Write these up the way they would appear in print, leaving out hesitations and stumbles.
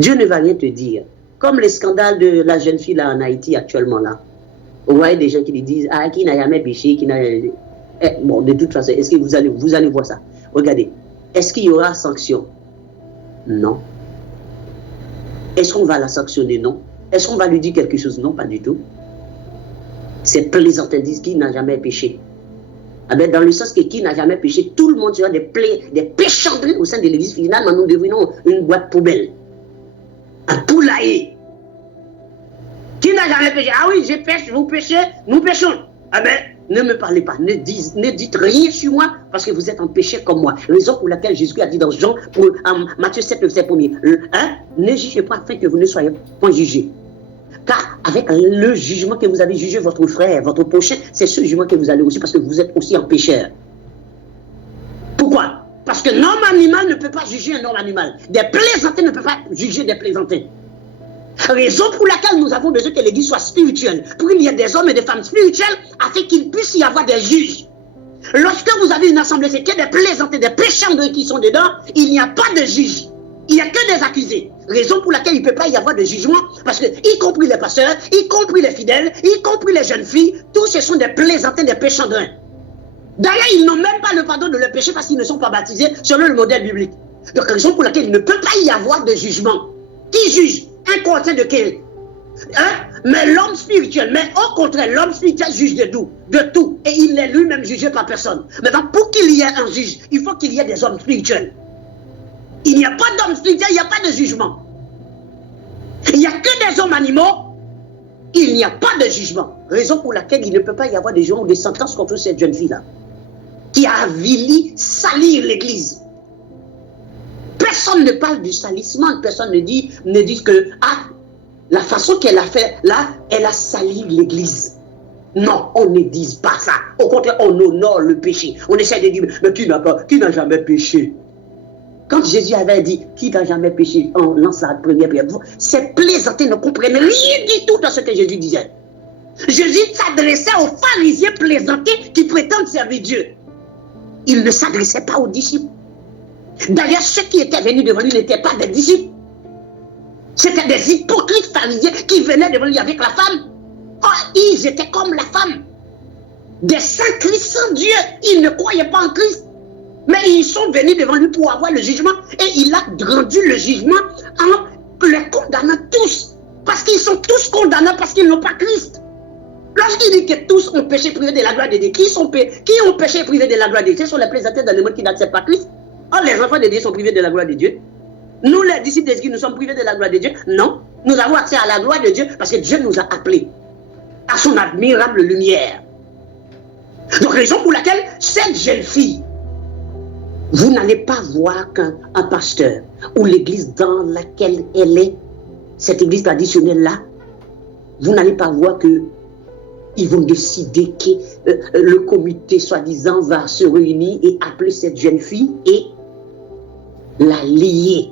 Dieu ne va rien te dire. Comme le scandale de la jeune fille là en Haïti actuellement là. Vous voyez des gens qui lui disent, ah, qui n'a jamais péché, qui n'a... bon, de toute façon, est-ce que vous allez voir ça? Regardez, est-ce qu'il y aura sanction? Non. Est-ce qu'on va la sanctionner? Non. Est-ce qu'on va lui dire quelque chose? Non, pas du tout. C'est plaisantise qui n'a jamais péché. Ah ben, dans le sens que qui n'a jamais péché, tout le monde sera des péchandries au sein de l'église. Finalement, nous devenons une boîte poubelle. Un poulailler. Qui n'a jamais péché? Ah oui, je pêche, vous pêchez, nous pêchons. Ah ben, ne me parlez pas, ne dites rien sur moi, parce que vous êtes en péché comme moi. Raison pour laquelle Jésus a dit dans Jean, Matthieu 7, verset 1er, ne jugez pas afin que vous ne soyez pas jugés. Car avec le jugement que vous avez jugé votre frère, votre prochain, c'est ce jugement que vous allez aussi, parce que vous êtes aussi en pécheur. Pourquoi? Parce que l'homme animal ne peut pas juger un homme animal. Des plaisantins ne peuvent pas juger des plaisantins. Raison pour laquelle nous avons besoin que l'église soit spirituelle. Pour qu'il y ait des hommes et des femmes spirituels, afin qu'il puisse y avoir des juges. Lorsque vous avez une assemblée, c'est qu'il y a des plaisantins, des pécheurs qui sont dedans, il n'y a pas de juge. Il n'y a que des accusés. Raison pour laquelle il ne peut pas y avoir de jugement, parce que, y compris les pasteurs, y compris les fidèles, y compris les jeunes filles, tous ce sont des plaisantins, des péchandrins. D'ailleurs, ils n'ont même pas le pardon de leur péché parce qu'ils ne sont pas baptisés selon le modèle biblique. Donc, raison pour laquelle il ne peut pas y avoir de jugement. Qui juge? Un chrétien de quel? Mais l'homme spirituel, mais au contraire, l'homme spirituel juge de tout. Et il n'est lui-même jugé par personne. Maintenant, pour qu'il y ait un juge, il faut qu'il y ait des hommes spirituels. Il n'y a pas d'homme spirituel, il n'y a pas de jugement. Il n'y a que des hommes animaux, il n'y a pas de jugement. Raison pour laquelle il ne peut pas y avoir des jugements ou des sentences contre cette jeune fille-là, qui a avili, salir l'église. Personne ne parle du salissement, personne ne dit que la façon qu'elle a fait, là, elle a sali l'église. Non, on ne dit pas ça. Au contraire, on honore le péché. On essaie de dire, mais qui n'a jamais péché? Quand Jésus avait dit, qui n'a jamais péché, on lance la première prière. Ces plaisantés ne comprennent rien du tout dans ce que Jésus disait. Jésus s'adressait aux pharisiens plaisantés qui prétendent servir Dieu. Il ne s'adressait pas aux disciples. D'ailleurs, ceux qui étaient venus devant lui n'étaient pas des disciples. C'était des hypocrites pharisiens qui venaient devant lui avec la femme. Oh, ils étaient comme la femme. Des saints Christ sans Dieu. Ils ne croyaient pas en Christ. Mais ils sont venus devant lui pour avoir le jugement. Et il a rendu le jugement en les condamnant tous. Parce qu'ils sont tous condamnés parce qu'ils n'ont pas Christ. Lorsqu'il dit que tous ont péché privé de la gloire de Dieu, qui ont péché privé de la gloire de Dieu? Ce sont les plaisantins dans le monde qui n'acceptent pas Christ. Oh, les enfants de Dieu sont privés de la gloire de Dieu. Nous, les disciples de Jésus, nous sommes privés de la gloire de Dieu. Non, nous avons accès à la gloire de Dieu parce que Dieu nous a appelés à son admirable lumière. Donc, raison pour laquelle cette jeune fille, vous n'allez pas voir qu'un pasteur ou l'église dans laquelle elle est, cette église traditionnelle-là, vous n'allez pas voir que ils vont décider que le comité soi-disant va se réunir et appeler cette jeune fille et la lier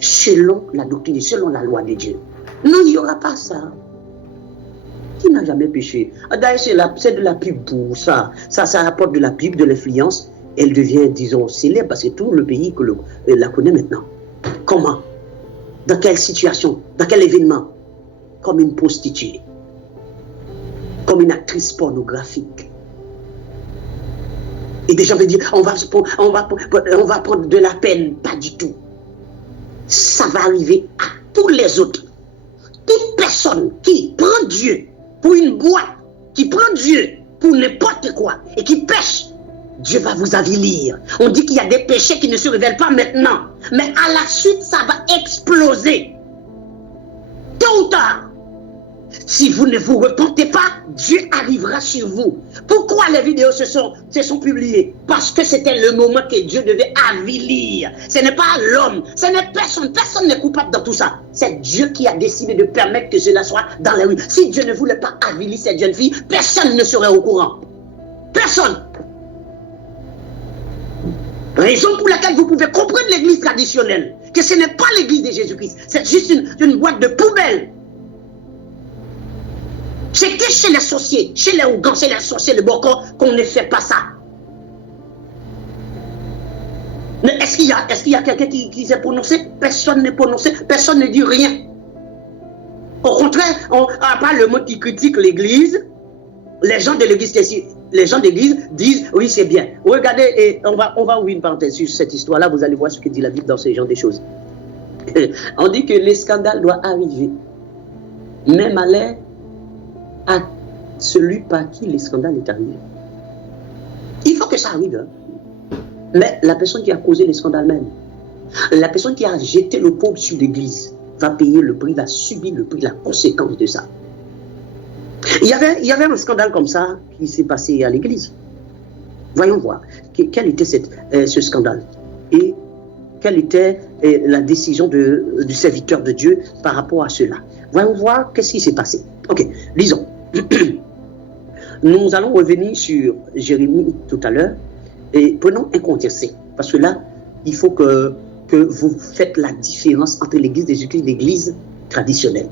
selon la doctrine, selon la loi de Dieu. Non, il n'y aura pas ça. Qui n'a jamais péché? D'ailleurs, c'est de la pub pour ça. Ça rapporte de la pub, de l'influence. Elle devient, disons, célèbre parce que tout le pays la connaît maintenant. Comment? Dans quelle situation? Dans quel événement? Comme une prostituée. Comme une actrice pornographique. Et des gens veulent dire, on va prendre de la peine. Pas du tout. Ça va arriver à tous les autres. Toute personne qui prend Dieu pour une boîte, qui prend Dieu pour n'importe quoi et qui pêche, Dieu va vous avilir. On dit qu'il y a des péchés qui ne se révèlent pas maintenant, mais à la suite, ça va exploser. Tôt ou tard. Si vous ne vous repentez pas, Dieu arrivera sur vous. Pourquoi les vidéos se sont publiées? Parce que c'était le moment que Dieu devait avilir. Ce n'est pas l'homme, ce n'est personne. Personne n'est coupable dans tout ça. C'est Dieu qui a décidé de permettre que cela soit dans la rue. Si Dieu ne voulait pas avilir cette jeune fille, personne ne serait au courant. Personne. Raison pour laquelle vous pouvez comprendre l'église traditionnelle, que ce n'est pas l'église de Jésus-Christ, c'est juste une boîte de poubelle. C'est que chez les sorciers, chez les Ougans, chez les sorciers de Boko, qu'on ne fait pas ça. Mais est-ce qu'il y a quelqu'un qui s'est prononcé? Personne n'est prononcé, personne ne dit rien. Au contraire, à part le mot qui critique l'Église, les gens de l'Église, les gens d'église disent oui, c'est bien. Regardez, et on va ouvrir une parenthèse sur cette histoire-là, vous allez voir ce que dit la Bible dans ce genre de choses. On dit que les scandales doivent arriver, même à l'air à celui par qui les scandales est arrivé. Il faut que ça arrive. Hein. Mais la personne qui a causé les scandales même, la personne qui a jeté le pauvre sur l'église, va payer le prix, va subir le prix, la conséquence de ça. Il y avait un scandale comme ça qui s'est passé à l'église. Voyons voir quel était ce scandale et quelle était la décision du serviteur de Dieu par rapport à cela. Voyons voir qu'est-ce qui s'est passé. Ok, lisons. Nous allons revenir sur Jérémie tout à l'heure et prenons un contexte. Parce que là, il faut que vous faites la différence entre l'église de Jésus-Christ et l'église traditionnelle.